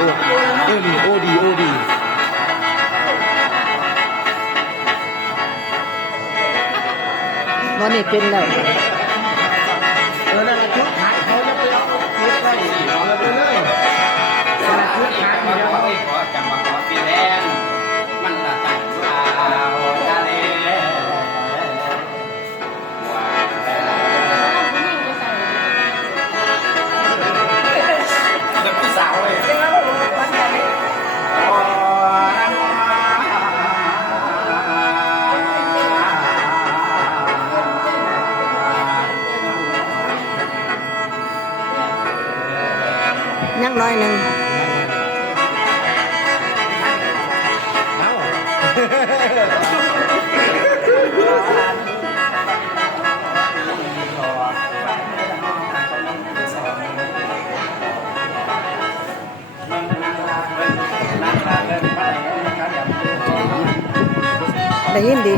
นี่โอดีโอดีวันนี้เป็นแล้วนั่นแหละชุดขายเขาจะไปเอาชุดไว้เอาเลยเลยสลัดชุดขายเดียวขอจำมาขอปีแดงมันละตั้งว่าทะเลเป็นผู้สาวเลยยังน้อยหนึ่งได้ยินดี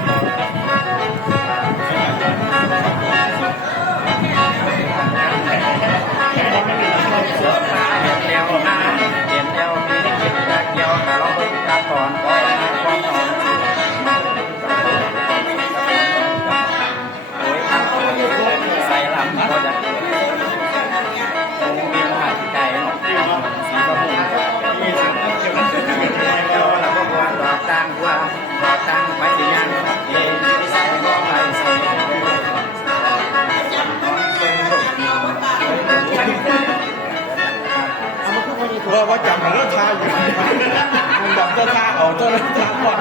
ว่าจับมันแล้วทาอยู่มันจับก็ทาเอาตัวแล้วทาก่อน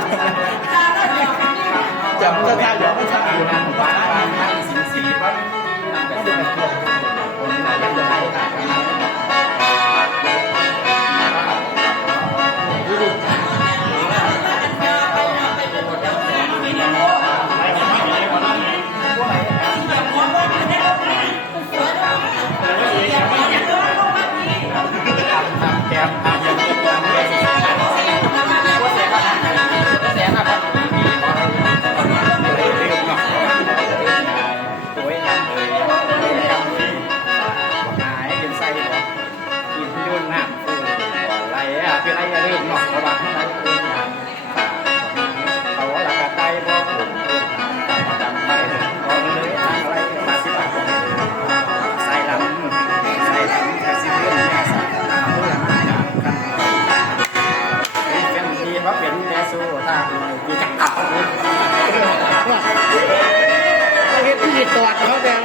จับก็ทาอยู่ก็ทาอยู่นั่นบ้านสิงสีบ้านก็เป็นพวกคนนั้นจะให้ทำแก้มทำอย่างนี้ทำอย่างนี้ว่าเสียครับเสียครับโอ้ยทำเลยทำเลยหายเป็นไส้หรอกินยุ่นน้ำอะไรอ่ะเป็นอะไรเรื่องหนอกระบาดอะไรเขาหลักใจบ่ผมจำไปก็เลยทำอะไรมาสิบบาทใส่ลำใส่ลำกระซิบเรื่องเนี่ยสักว่าเป็นแม่สู้ตาดีจังเอาเฮ็ดที่ตอดเขาแบบ